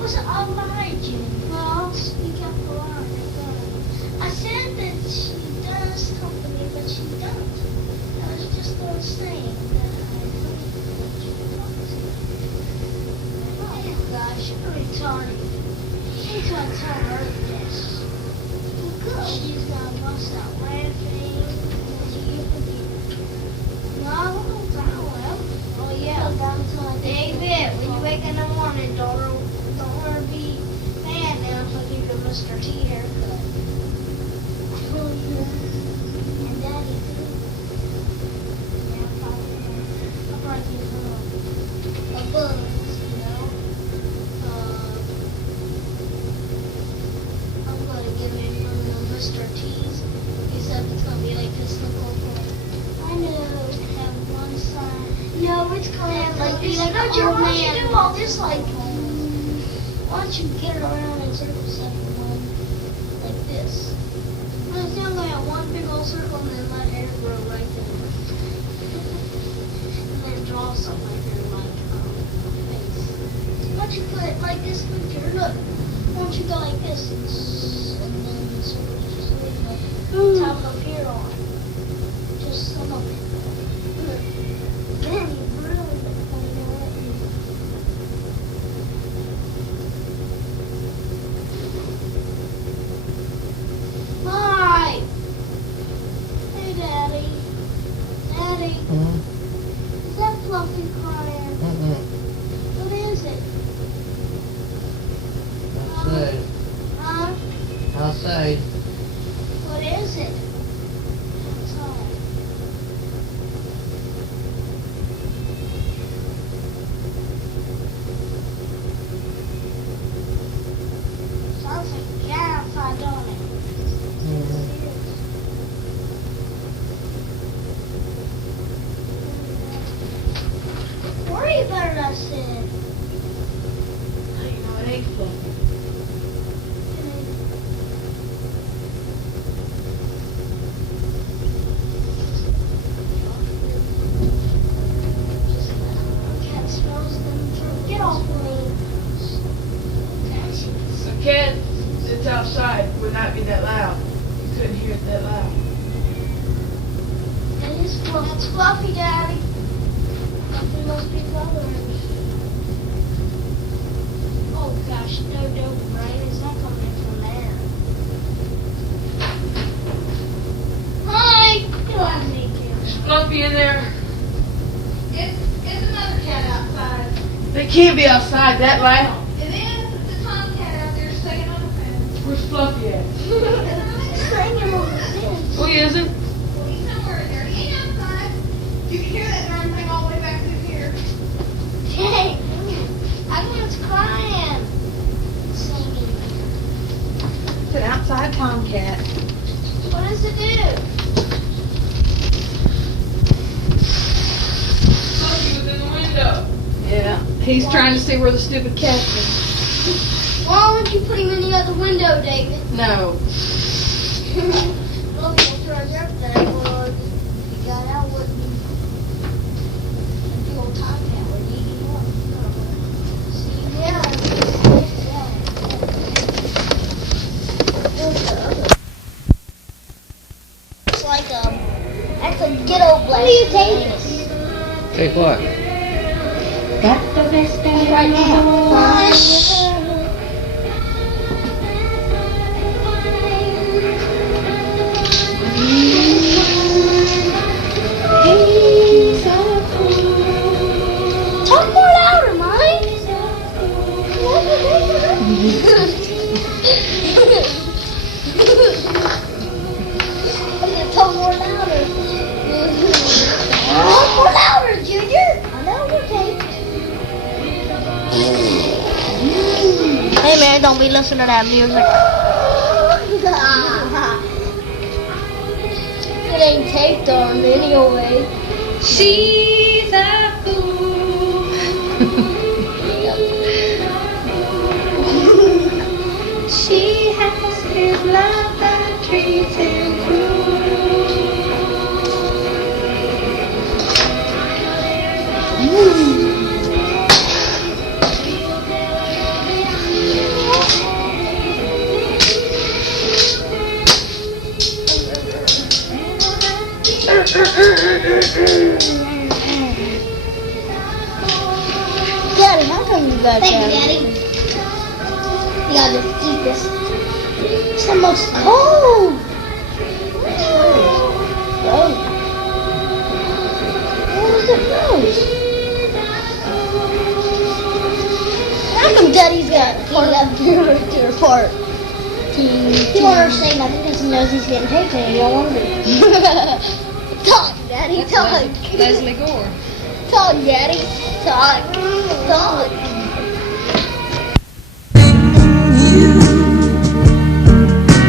Was I lied, Jim? Well, speak up for her. I said that she does company, but she don't. I was just saying that oh gosh, you're retarded. She's gonna tell her this. Well, she's gonna bust out laughing. No, I won't tell him. Oh yeah. David, when you wake in the morning, don't be mad now if I give you a Mr. T haircut. And Daddy too. Yeah, I'll probably give him a buzz, you know. I'm gonna give him one of the Mr. T's, except it's gonna be like this look over. I know. Have one side. No, it's gonna have like be like a old man. You do all this like. Why don't you get it around in circles, everyone, like this? Well, it's only have one big old circle and then let hair grow right there. And then draw something like your face. Why don't you put it like this picture? Look. Why don't you go like this and then the circle just leave the top up here on. Just some of it. Then you really Hi! Hey, Daddy. Daddy. Is that Fluffy crying? What is it? Outside. Huh? Outside. What is it? Outside. Sounds like a cat outside, don't it? Worry about it, I said. How you know it ain't fluffy? Cat smells them through. Get off of me. A cat that's outside would not be that loud. You couldn't hear it that loud. It is fluffy. That's Fluffy, Daddy. Fluffy must be bothering me. Oh gosh, no dope, right? It's not coming in from there. Hi! Get off me, kid. Is Fluffy in there? It's another cat outside. They can't be outside that loud. It is. It's a tomcat out there singing on the fence. Where's Fluffy at? Singing on the fence. Oh, he isn't? Well, he's somewhere in there. He ain't outside. You can hear that darn thing all the way back through here. Hey! I think it's crying. Singing. It's an outside tomcat. What does it do? Fluffy was in the window. Yeah. He's trying to see where the stupid cat is. Why don't you put him in the other window, David? No. Well, he'll throw everything. Well, if he got out, wouldn't he? The old tomcat would eat him up. See, yeah. It's like that's a ghetto blast. What do you take? Take what? Got the best bag Right now. Hush. Talk more louder, Mike. Talk more louder. Talk more louder, Junior. I know you're taking. Hey man, don't be listening to that music. It ain't taped on anyway. She's a fool. She has his love that treats him cruel. that Thank you, guy. Daddy. You gotta just eat this. It's almost cold. Oh. What was it froze? How come Daddy's got part of your part? You want to say nothing because he knows he's getting taped and you don't want to. Talk, Daddy, talk. Leslie Gore. Talk, Daddy. Talk. Talk.